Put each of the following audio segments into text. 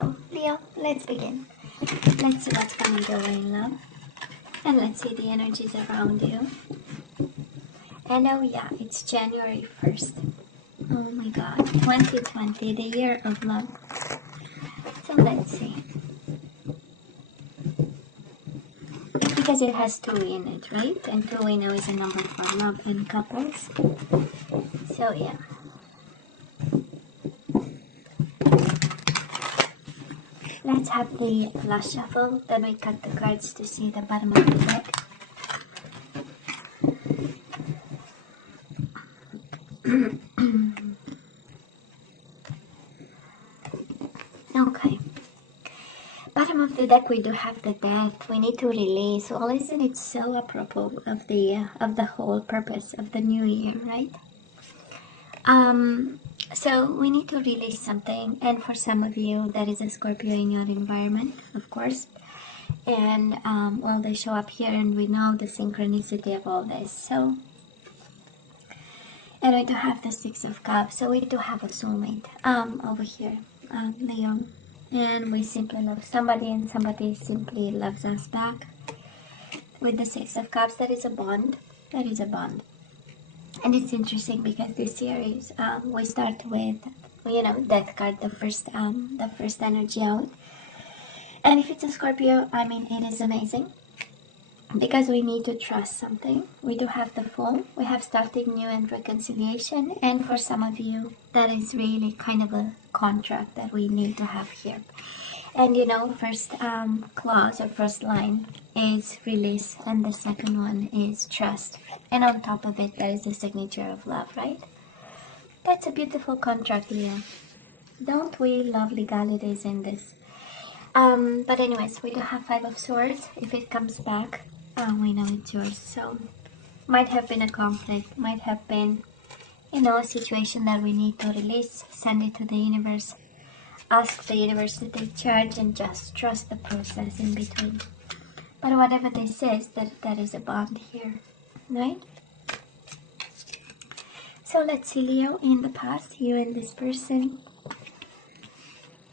Leo, let's begin. Let's see what's coming your way in love. And let's see the energies around you. And oh yeah, it's January 1st. Oh my god, 2020, the year of love. So let's see. Because it has 2 in it, right? And 2 we know is a number for love and couples. So yeah. Let's have the last shuffle, then we cut the cards to see the bottom of the deck. Okay. Bottom of the deck we do have the death. We need to release. Well, isn't it so apropos of the whole purpose of the new year, right? So we need to release something, and for some of you that is a Scorpio in your environment, of course. And well, they show up here, and we know the synchronicity of all this. So, and we do have the Six of Cups. So we do have a soulmate over here, Leo. And we simply love somebody, and somebody simply loves us back. With the Six of Cups, that is a bond. That is a bond. And it's interesting because this series, we start with, Death card, the first energy out. And if it's a Scorpio, I mean, it is amazing. Because we need to trust something. We do have the Fool. We have starting new and reconciliation. And for some of you, that is really kind of a contract that we need to have here. And first clause or first line is release, and the second one is trust. And on top of it, there is the signature of love, right? That's a beautiful contract, Leo. Don't we love legalities in this? But anyways, we do have Five of Swords. If it comes back, we know it's yours. So, might have been a conflict, might have been, a situation that we need to release, send it to the universe, ask the universe to take charge, and just trust the process in between. But whatever this is, that is a bond here, right? So let's see, Leo, in the past, you and this person.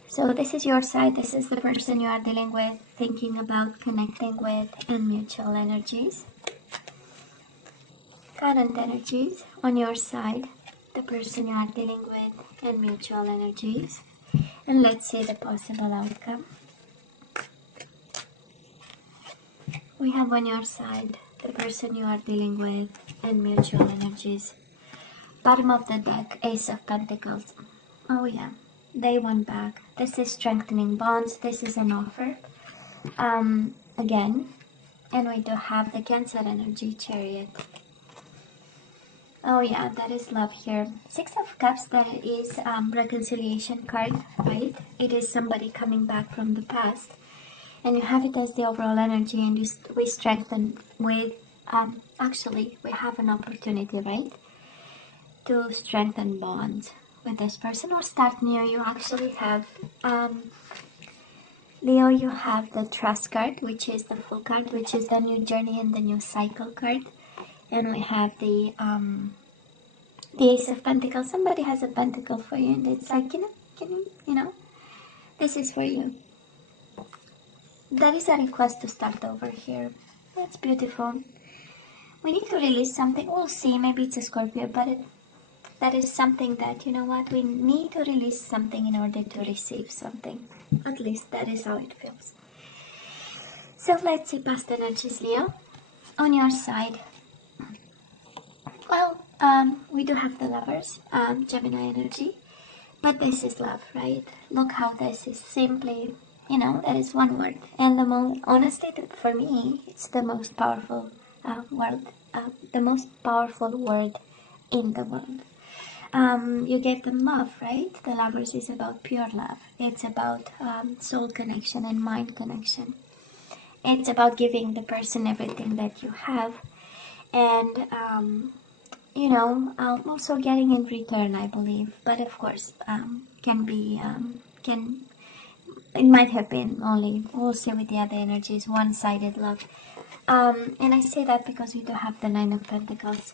So this is your side, this is the person you are dealing with, thinking about, connecting with, and mutual energies. Current energies on your side, the person you are dealing with, and mutual energies. And let's see the possible outcome. We have on your side, the person you are dealing with, and mutual energies. Bottom of the deck, Ace of Pentacles. Oh yeah. They went back. This is strengthening bonds. This is an offer. Again. And we do have the Cancer energy, Chariot. Oh yeah, that is love here. Six of Cups, that is reconciliation card, right? It is somebody coming back from the past. And you have it as the overall energy, and we strengthen with, actually, we have an opportunity, right? To strengthen bonds with this person or start new. You actually have, Leo, you have the Trust card, which is the Fool card, which is the new journey and the new cycle card. And we have the Ace of Pentacles. Somebody has a pentacle for you, and it's like, this is for you. That is a request to start over here. That's beautiful. We need to release something. We'll see, maybe it's a Scorpio, but that is something that, we need to release something in order to receive something. At least that is how it feels. So let's see past energies, Leo. On your side, well, we do have the Lovers, Gemini energy, but this is love, right? Look how this is simply, that is one word. And honestly, for me, it's the most powerful word, the most powerful word in the world. You gave them love, right? The Lovers is about pure love. It's about soul connection and mind connection. It's about giving the person everything that you have, and also getting in return, I believe. But of course, it might have been only, we'll see with the other energies, one-sided love. And I say that because we do have the Nine of Pentacles.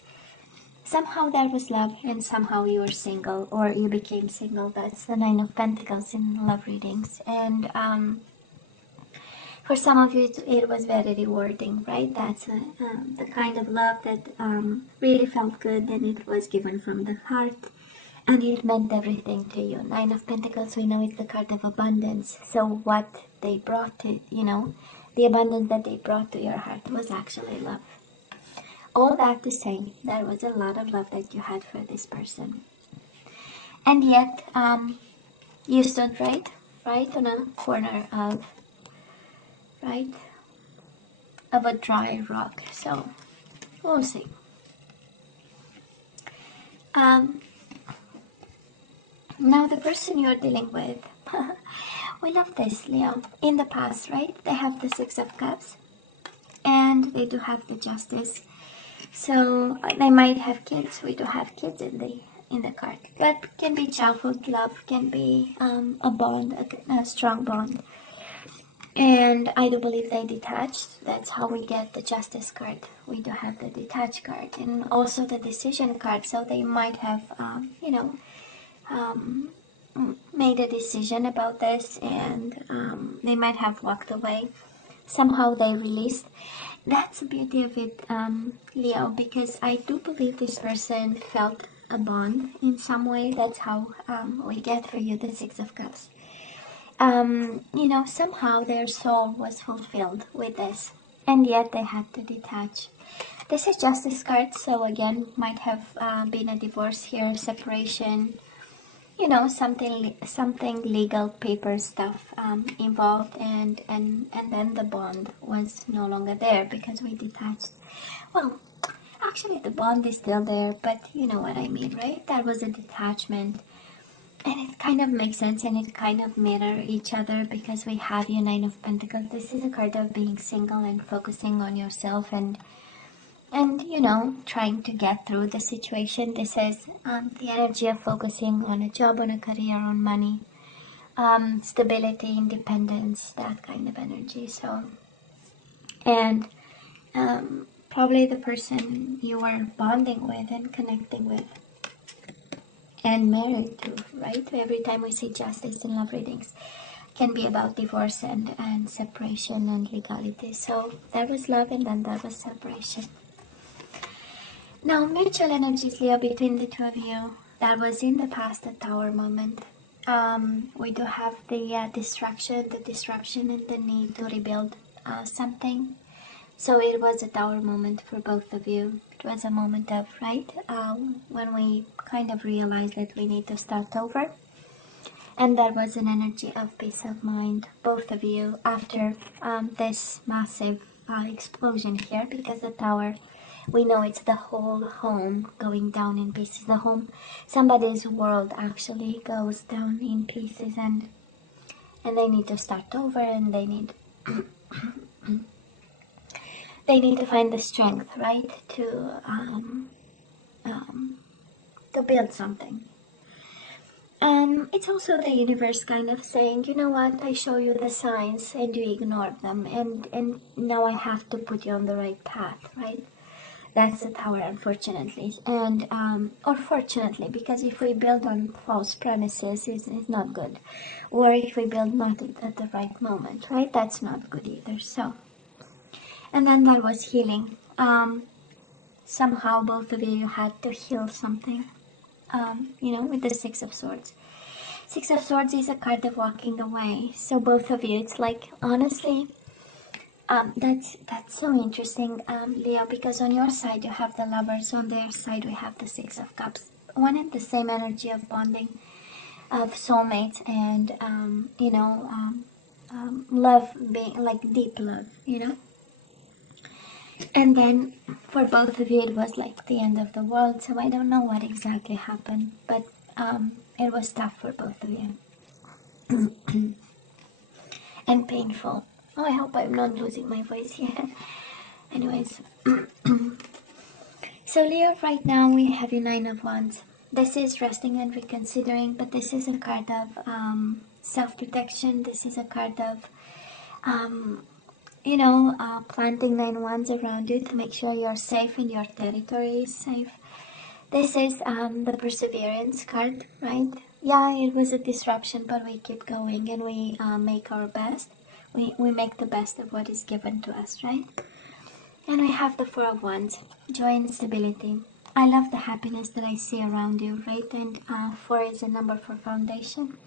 somehow there was love and somehow you were single or you became single. That's the Nine of Pentacles in love readings. And for some of you it was very rewarding, right? That's the kind of love that really felt good, and it was given from the heart and it meant everything to you. Nine of Pentacles, we know, it's the card of abundance. So what they brought to, the abundance that they brought to your heart was actually love. All that to say, there was a lot of love that you had for this person. And yet, you stood right on a corner of, of a dry rock. So, we'll see. Now the person you're dealing with, we love this, Leo. In the past, right? They have the Six of Cups, and they do have the Justice. So they might have kids. We do have kids in the card, but can be childhood love, can be a bond, a strong bond. And I do believe they detached. That's how we get the Justice card. We do have the detached card and also the Decision card. So they might have, made a decision about this, and they might have walked away. Somehow they released. That's the beauty of it, Leo, because I do believe this person felt a bond in some way. That's how we get for you the Six of Cups. Somehow their soul was fulfilled with this, and yet they had to detach. This is Justice card, so again, might have been a divorce here, separation, something legal paper stuff involved, and then the bond was no longer there because we detached. Well, actually the bond is still there, but you know what I mean, right? That was a detachment, and it kind of makes sense, and it kind of mirror each other because we have your Nine of Pentacles. This is a card of being single and focusing on yourself and trying to get through the situation. This is the energy of focusing on a job, on a career, on money, stability, independence, that kind of energy. So, and probably the person you were bonding with and connecting with and married to, right? Every time we see Justice in love readings, can be about divorce and separation and legality. So there was love and then there was separation. Now, mutual energies, Leo, between the two of you, that was in the past a Tower moment. We do have the disruption and the need to rebuild something. So it was a Tower moment for both of you. It was a moment of, when we kind of realized that we need to start over. And there was an energy of peace of mind, both of you, after this massive explosion here, because the Tower, we know it's the whole home going down in pieces. The home, somebody's world actually goes down in pieces, and they need to start over, and they need to find the strength, right, to build something. It's also the universe kind of saying, you know what, I show you the signs and you ignore them, and now I have to put you on the right path, right? That's the Tower, unfortunately, and or fortunately, because if we build on false premises, it's not good, or if we build not at the right moment, right? That's not good either. So, and then there was healing. Somehow both of you had to heal something. With the Six of Swords. Six of Swords is a card of walking away. So both of you, it's like, honestly, that's so interesting, Leo, because on your side you have the Lovers, on their side we have the Six of Cups. One and the same energy of bonding, of soulmates, and love, being like deep love, And then for both of you it was like the end of the world. So I don't know what exactly happened, but it was tough for both of you. And painful. Oh, I hope I'm not losing my voice here. Anyways. So Leo, right now we have your Nine of Wands. This is resting and reconsidering, but this is a card of self-protection. This is a card of planting 9 wands around you to make sure you're safe and your territory is safe. This is the perseverance card, right? Yeah, it was a disruption, but we keep going and we make our best. We make the best of what is given to us, right? And we have the Four of Wands, joy and stability. I love the happiness that I see around you, right? And 4 is a number for foundation.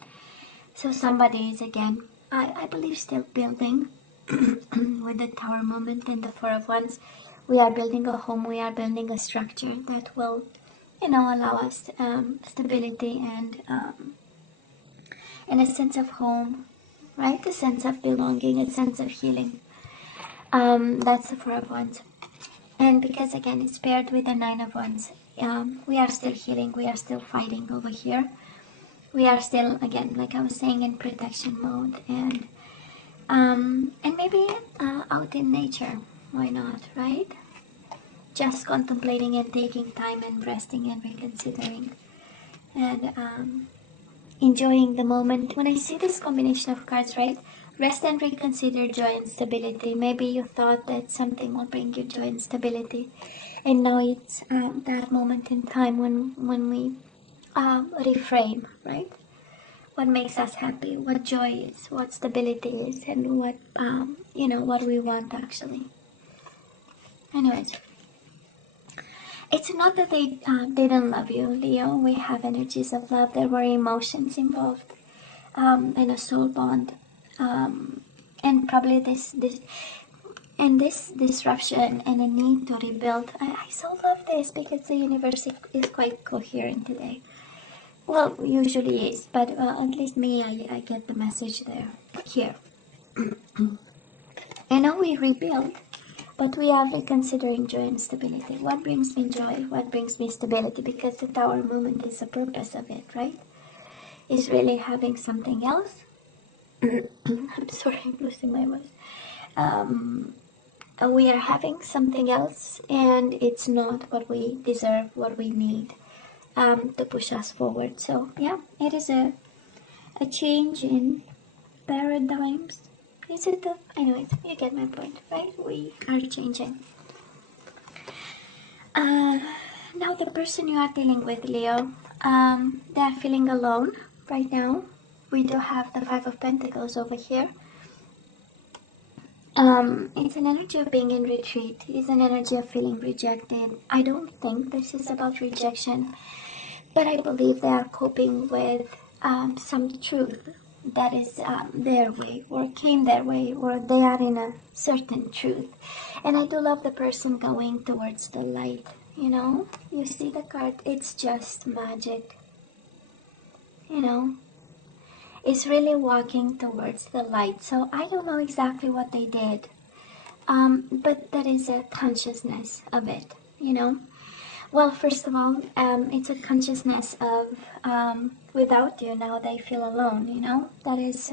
So somebody is, again, I believe, still building with the Tower moment and the Four of Wands. We are building a home, we are building a structure that will, allow us stability and a sense of home, right? A sense of belonging, a sense of healing. That's the Four of Wands. And because, again, it's paired with the Nine of Wands, we are still healing, we are still fighting over here. We are still, again, like I was saying, in protection mode, and maybe out in nature. Why not, right? Just contemplating and taking time and resting and reconsidering and enjoying the moment. When I see this combination of cards, right? Rest and reconsider, joy and stability. Maybe you thought that something will bring you joy and stability, and now it's that moment in time when we reframe, right? What makes us happy, what joy is, what stability is, and what what we want actually. Anyways, it's not that they didn't love you, Leo. We have energies of love. There were emotions involved, and a soul bond, and probably this disruption and a need to rebuild. I so love this because the universe is quite coherent today. Well, usually is, but at least me, I get the message there. Here. I know we rebuild, but we are reconsidering joy and stability. What brings me joy? What brings me stability? Because the Tower moment is the purpose of it, right? Is really having something else. I'm sorry, I'm losing my voice. We are having something else, and it's not what we deserve, what we need. To push us forward. So yeah, it is a change in paradigms. Is it anyways, you get my point, right? We are changing. Now the person you are dealing with, Leo, they are feeling alone right now. We do have the Five of Pentacles over here. It's an energy of being in retreat. It's an energy of feeling rejected. I don't think this is about rejection, but I believe they are coping with some truth that is their way, or came their way, or they are in a certain truth. And I do love the person going towards the light. You see the card, it's just magic. It's really walking towards the light. So I don't know exactly what they did, but there is a consciousness of it. Well, first of all, it's a consciousness of without you now they feel alone, that is,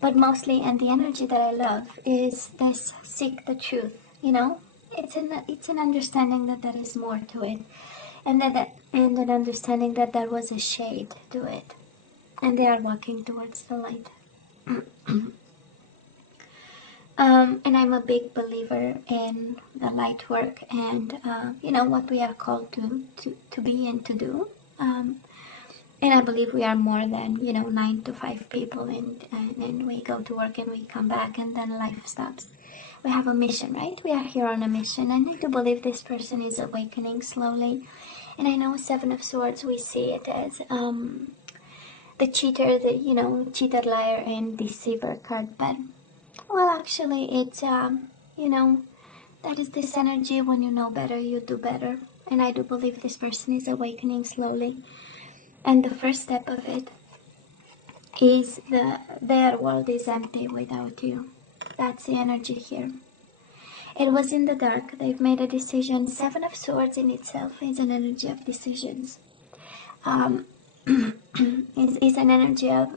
but mostly, and the energy that I love is this seek the truth, it's an understanding that there is more to it, and and an understanding that there was a shade to it, and they are walking towards the light. And I'm a big believer in the light work and, what we are called to be and to do. And I believe we are more than, 9 to 5 people and we go to work and we come back and then life stops. We have a mission, right? We are here on a mission, and I do believe this person is awakening slowly. And I know Seven of Swords, we see it as the cheater, cheater, liar, and deceiver card, but well, actually, it's, that is this energy. When you know better, you do better. And I do believe this person is awakening slowly. And the first step of it is their world is empty without you. That's the energy here. It was in the dark. They've made a decision. Seven of Swords in itself is an energy of decisions. Is an energy of,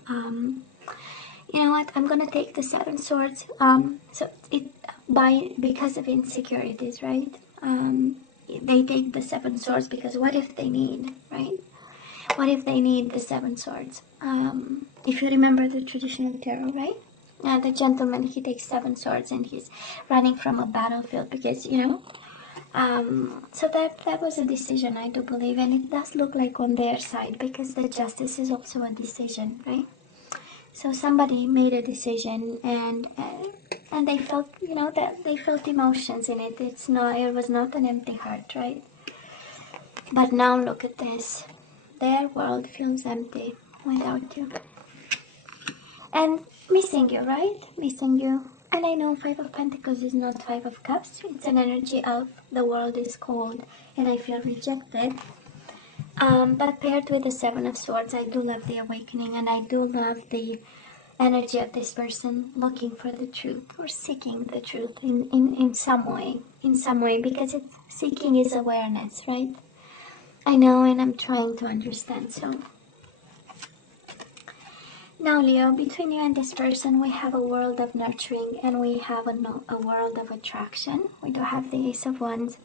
you know what? I'm gonna take the Seven Swords. So because of insecurities, right? They take the Seven Swords because what if they need, right? What if they need the Seven Swords? If you remember the traditional tarot, right? The gentleman, he takes 7 swords and he's running from a battlefield because, So that was a decision, I do believe, and it does look like on their side, because the justice is also a decision, right? So somebody made a decision, and they felt, you know, that they felt emotions in it. It was not an empty heart, right? But now look at this. Their world feels empty without you. And missing you, right? Missing you. And I know Five of Pentacles is not Five of Cups. It's an energy of the world is cold and I feel rejected. But paired with the Seven of Swords, I do love the awakening, and I do love the energy of this person looking for the truth or seeking the truth in some way. In some way, because it's seeking is awareness, right? I know, and I'm trying to understand. So now, Leo, between you and this person, we have a world of nurturing and we have a world of attraction. We do have the Ace of Wands.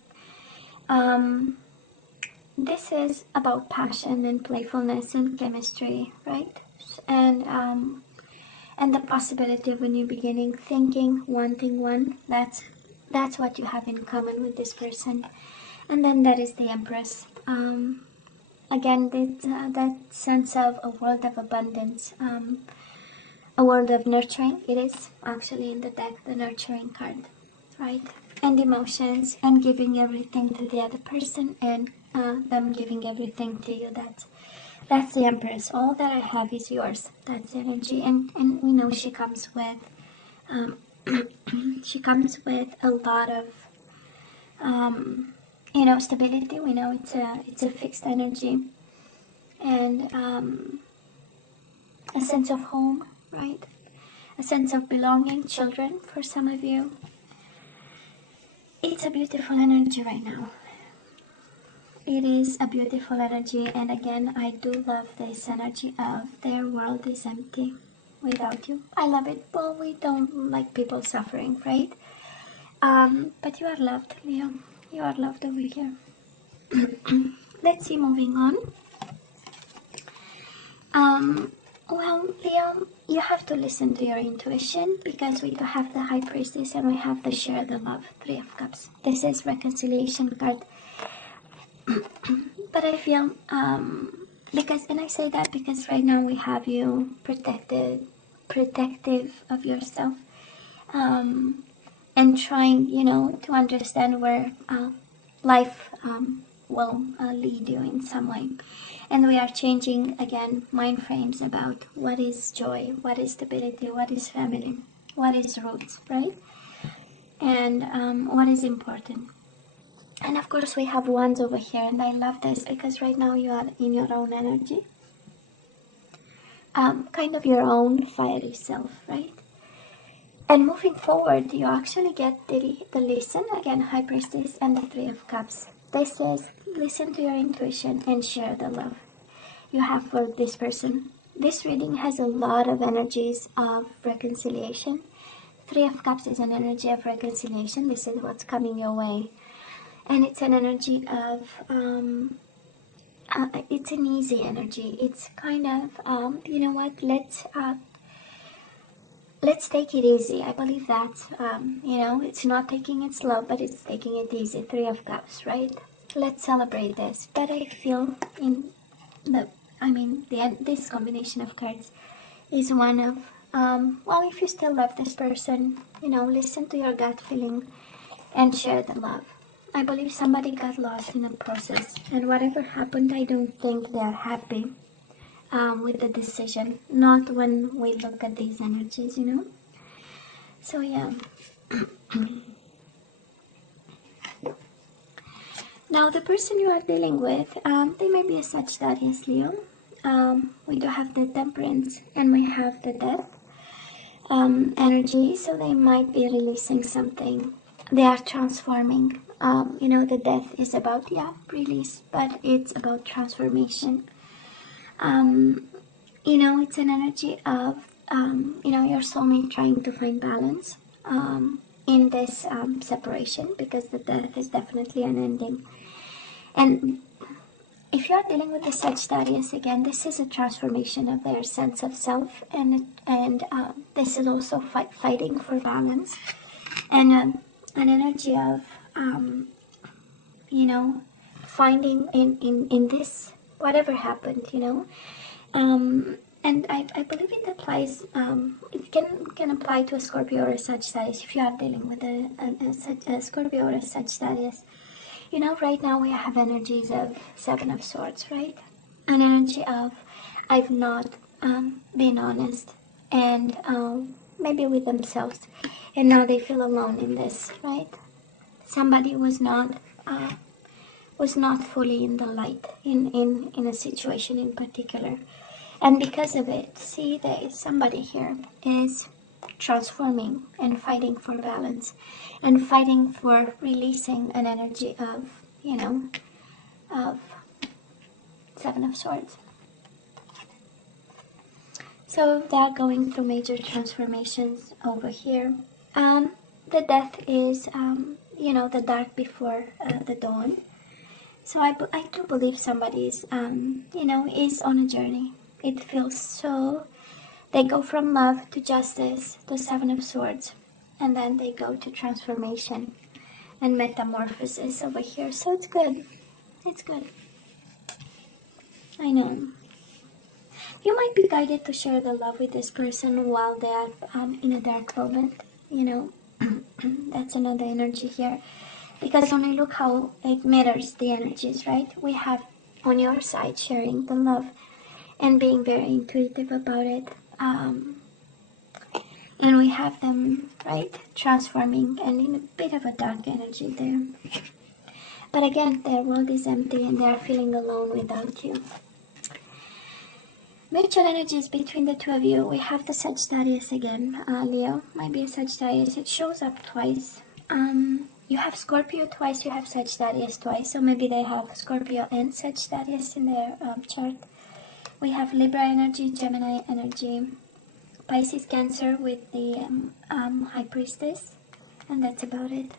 This is about passion and playfulness and chemistry, right? And the possibility of a new beginning, thinking, wanting one. That's what you have in common with this person. And then there is the Empress. Again, that sense of a world of abundance, a world of nurturing. It is actually in the deck, the nurturing card, right? And emotions, and giving everything to the other person, and them giving everything to you. That's the Empress. All that I have is yours. That's energy, and we know she comes with she comes with a lot of you know, stability. We know it's a fixed energy, and a sense of home, right? A sense of belonging, children for some of you. It's a beautiful energy right now. It is a beautiful energy, and again, I do love this energy of their world is empty without you. I love it. Well, we don't like people suffering, right? But you are loved, Leo. You are loved over here. Let's see, moving on. Well, Leo, you have to listen to your intuition, because we do have the High Priestess and we have the Share the Love, Three of Cups. This is reconciliation card. But I feel, because, and I say that because right now we have you protective of yourself, and trying, you know, to understand where life will lead you in some way. And we are changing, again, mind frames about what is joy, what is stability, what is family, what is roots, right? And what is important. And of course we have Wands over here, and I love this because right now you are in your own energy. Kind of your own fiery self, right? And moving forward, you actually get the listen, again, High Priestess and the Three of Cups. This says, listen to your intuition and share the love you have for this person. This reading has a lot of energies of reconciliation. Three of Cups is an energy of reconciliation. This is what's coming your way. And it's an energy of, it's an easy energy. It's kind of, you know what, let's take it easy. I believe that, you know, it's not taking it slow, but it's taking it easy. Three of Cups, right? Let's celebrate this. But I feel in this combination of cards is one of, well, if you still love this person, you know, listen to your gut feeling and share the love. I believe somebody got lost in the process, and whatever happened, I don't think they are happy with the decision. Not when we look at these energies, you know. So yeah. Now the person you are dealing with, they may be a Sagittarius, Leo. We do have the Temperance and we have the Death energy, so they might be releasing something. They are transforming. You know, the Death is about, release, but it's about transformation. You know, it's an energy of, you know, your soulmate trying to find balance in this separation, because the Death is definitely an ending. And if you are dealing with the Sagittarius, again, this is a transformation of their sense of self, and this is also fighting for balance, and an energy of you know, finding in this, whatever happened, you know. And I believe it applies, it can apply to a Scorpio or a Sagittarius if you are dealing with a Scorpio or a Sagittarius. You know, right now we have energies of Seven of Swords, right? An energy of I've not been honest, and maybe with themselves, and now they feel alone in this, right? Somebody was not fully in the light in a situation in particular, and because of it, see, there is somebody here is transforming and fighting for balance and fighting for releasing an energy of, you know, of Seven of Swords. So they're going through major transformations over here. The death is, you know, the dark before the dawn. So I do believe somebody is, you know, is on a journey. It feels so, they go from love to justice to Seven of Swords, and then they go to transformation and metamorphosis over here. So it's good. It's good. I know. You might be guided to share the love with this person while they are in a dark moment, you know. That's another energy here. Because only look how it mirrors the energies, right? We have on your side sharing the love and being very intuitive about it. And we have them, right, transforming and in a bit of a dark energy there. But again, their world is empty and they are feeling alone without you. Mutual energies between the two of you. We have the Sagittarius again. Leo might be a Sagittarius. It shows up twice. You have Scorpio twice, you have Sagittarius twice. So maybe they have Scorpio and Sagittarius in their chart. We have Libra energy, Gemini energy, Pisces, Cancer with the High Priestess. And that's about it.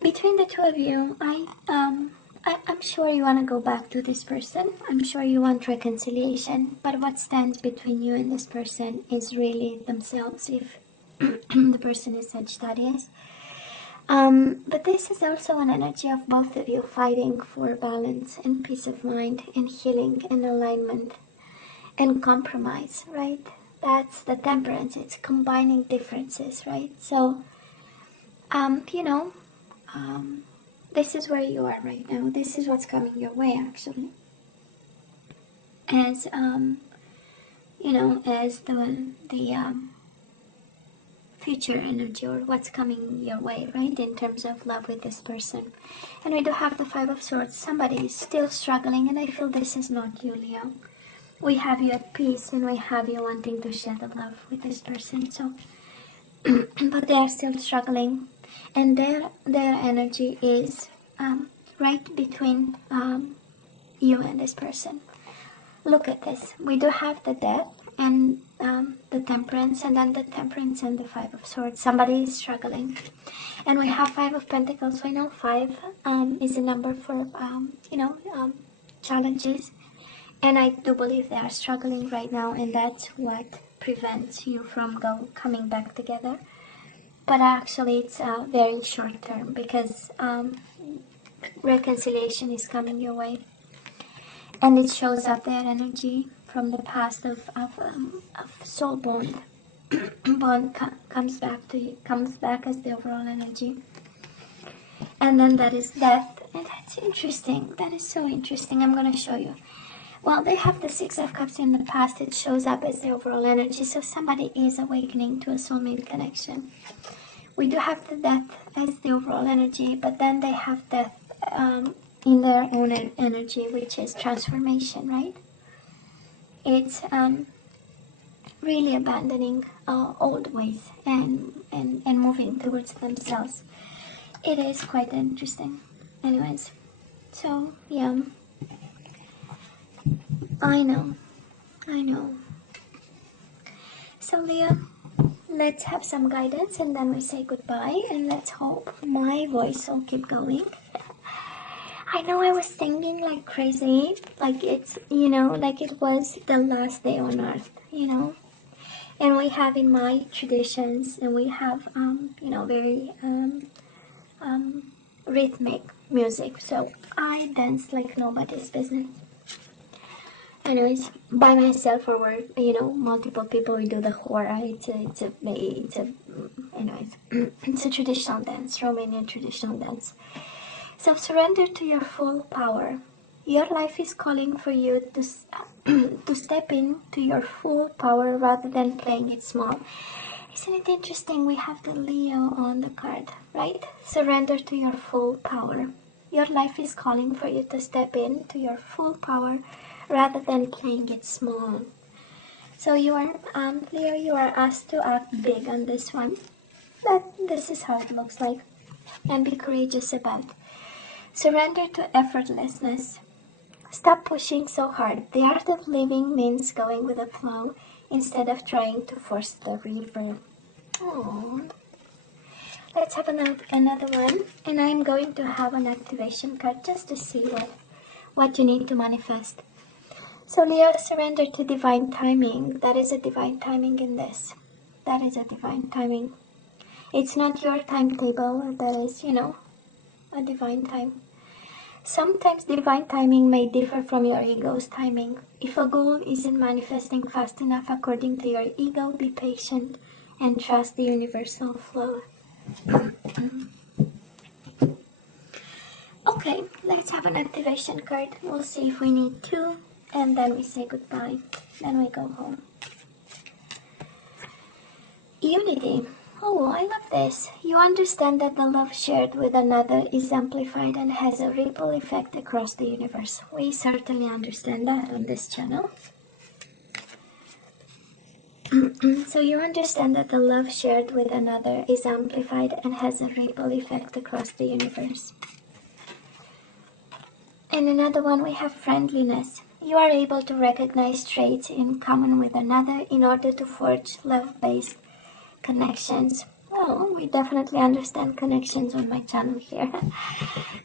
Between the two of you, I'm sure you want to go back to this person. I'm sure you want reconciliation. But what stands between you and this person is really themselves, if the person is Sagittarius. But this is also an energy of both of you fighting for balance and peace of mind and healing and alignment and compromise, right? That's the Temperance. It's combining differences, right? So, you know, this is where you are right now. This is what's coming your way, actually. As, you know, as the future energy, or what's coming your way, right, in terms of love with this person. And we do have the Five of Swords. Somebody is still struggling, and I feel this is not you, Leo. We have you at peace, and we have you wanting to share the love with this person. So, but they are still struggling, and their energy is right between you and this person. Look at this. We do have the Death and the Temperance, and then the Temperance and the Five of Swords. Somebody is struggling, and we have Five of Pentacles. We know 5 is a number for you know, challenges, and I do believe they are struggling right now, and that's what prevents you from coming back together. But actually, it's very short term, because reconciliation is coming your way, and it shows up their energy from the past of soul bond. Comes back as the overall energy, and then that is Death, and that's interesting. That is so interesting. I'm going to show you. Well, they have the Six of Cups in the past. It shows up as the overall energy, so somebody is awakening to a soulmate connection. We do have the Death as the overall energy, but then they have Death in their own energy, which is transformation, right? It's really abandoning old ways and moving towards themselves. It is quite interesting. Anyways, so yeah, I know. So Leah, let's have some guidance, and then we say goodbye, and let's hope my voice will keep going. I know I was singing like crazy, like it's, you know, like it was the last day on earth, you know. And we have in my traditions, and we have, you know, very rhythmic music. So I dance like nobody's business. Anyways, by myself or work, multiple people, we do the hora. Anyways, it's a traditional dance, Romanian traditional dance. So surrender to your full power. Your life is calling for you to step into your full power rather than playing it small. Isn't it interesting? We have the Leo on the card, right? Surrender to your full power. Your life is calling for you to step into your full power rather than playing it small. So you are, Leo, you are asked to act big on this one. But this is how it looks like. And be courageous about it. Surrender to effortlessness. Stop pushing so hard. The art of living means going with the flow instead of trying to force the river. Oh. Let's have another one. And I'm going to have an activation card just to see what you need to manifest. So Leo, surrender to divine timing. That is a divine timing in this. That is a divine timing. It's not your timetable. That is, a divine time. Sometimes divine timing may differ from your ego's timing. If a goal isn't manifesting fast enough according to your ego, be patient and trust the universal flow. Okay, let's have an activation card. We'll see if we need two, and then we say goodbye. Then we go home. Unity. Oh, I love this. You understand that the love shared with another is amplified and has a ripple effect across the universe. We certainly understand that on this channel. So you understand that the love shared with another is amplified and has a ripple effect across the universe. And another one, we have friendliness. You are able to recognize traits in common with another in order to forge love-based connections. Well, we definitely understand connections on my channel here.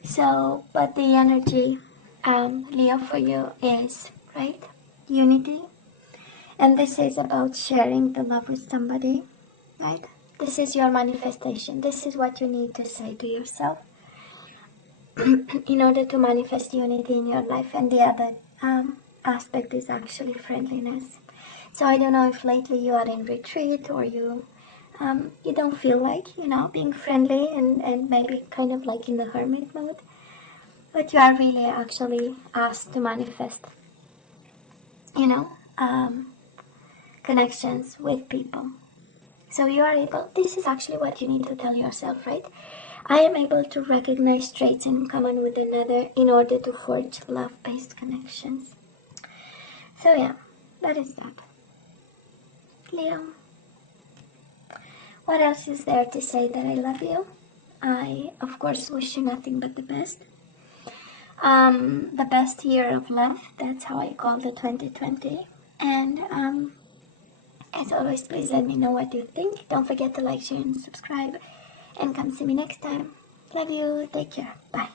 So, but the energy, Leo, for you is, right, unity. And this is about sharing the love with somebody, right? This is your manifestation. This is what you need to say to yourself in order to manifest unity in your life. And the other aspect is actually friendliness. So I don't know if lately you are in retreat or you don't feel like, being friendly and maybe kind of like in the hermit mode. But you are really actually asked to manifest, connections with people. So you are able, this is actually what you need to tell yourself, right? I am able to recognize traits in common with another in order to forge love-based connections. So yeah, that is that. Leo. What else is there to say that I love you? I, of course, wish you nothing but the best. The best year of love, that's how I call the 2020. And as always, please let me know what you think. Don't forget to like, share, and subscribe. And come see me next time. Love you. Take care. Bye.